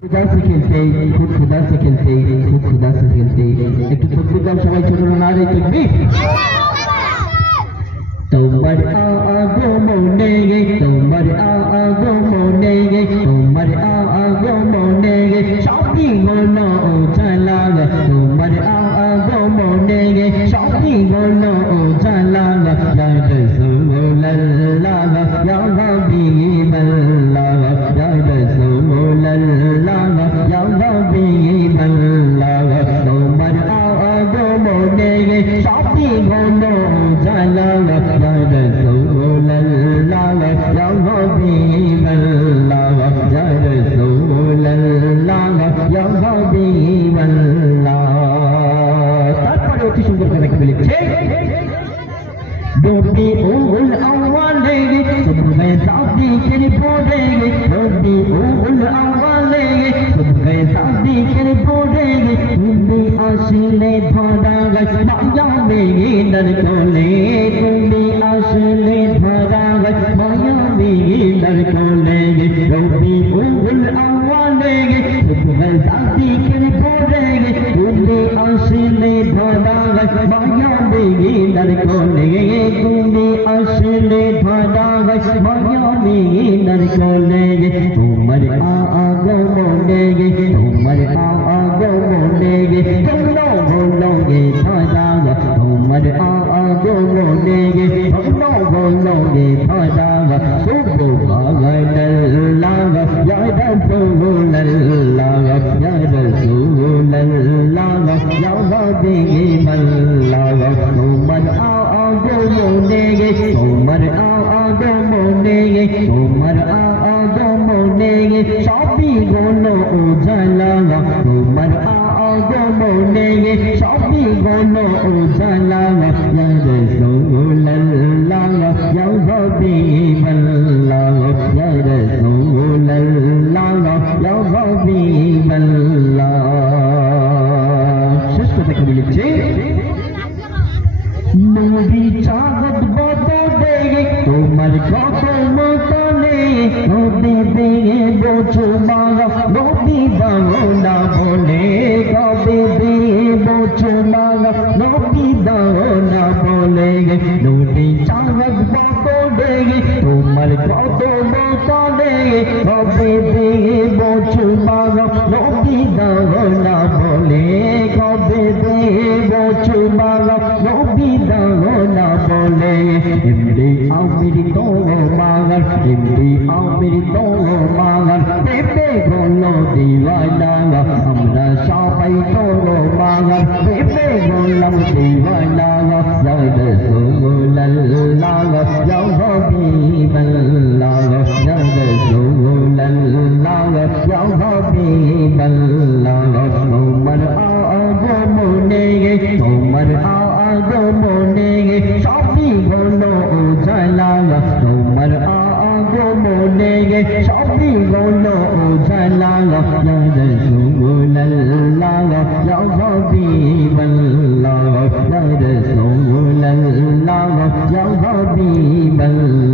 खुदा से खेलते खुद खुदा से खेलते खुद खुदा से खेलते एक तो खुद का सबाई छोटो ना रे तकबीर তোমার আগমনে তোমার আগমনে তোমার আগমনে সবই গণ জালা তোমার আগমনে সবই গণ জালা ইয়া রাসূলুল্লাহ ইয়া হাবিবাল্লাহ ইয়া রাসূলুল্লাহ ইয়া হাবিবাল্লাহ তোমার আগমনে সবই গণ জালা Dobi ul awale, subhe saadi kiri pode, dobi ul awale, subhe saadi kiri pode, tumbi asile dhara gai, maya megi dar kole, tumbi asile dhara gai, maya megi dar kole, dobi ul awale, subhe saadi kiri pode, tumbi asile dhara gai, maya megi dar kole. তুমি আসলে ধরা গেছ Miami নরকলে তোমার আগমনে তোমার আগমনে তোমরা বলো গে ধরা তোমার আগমনে তোমরা বলো গে ধরা সুবহানাল্লাহ ইয়া রাসূলুল্লাহ ইয়া রাসূলুল্লাহ ইয়া হাবিবাল্লাহ তোমার আগমনে তোমার আগমনে তোমার আগমনে সবই গণ উজালা তোমার আগমনে সবই গণ উজালা ইয়া রাসূলুল্লাহ ইয়া হাবিবাল্লাহ ইয়া রাসূলুল্লাহ ইয়া হাবিবাল্লাহ শেষ কথা কি বলেছে নবী চাঁদ বদলে তোমার কত মতনে নবী দিয়ে বোঝো মালা নবী দাও না বলে কবে দিয়ে বোঝো মালা নবী দাও না বলে নবী চাঁদ বদলে তোমার কত মতনে কবে দিয়ে বোঝো মালা নবী দাও না বলে কবে দিয়ে বোঝো মালা নবী না বলে এমনি আমির তো মাগার এমনি আমির তো মাগার পেপে গলো দিওয়ানা আমরা সবাই তো মাগার পেপে গলাম দিওয়ানা ইয়া রাসূলুল্লাহ ইয়া হাবিবাল্লাহ ইয়া রাসূলুল্লাহ ইয়া হাবিবাল্লাহ তোমার আগমনে তোমার আগমনে সবই হলো উজালা তোমার আগমনে সবই হলো উজালা ইয়া রাসূলুল্লাহ ইয়া হাবিবাল্লাহ ইয়া রাসূলুল্লাহ ইয়া হাবিবাল্লাহ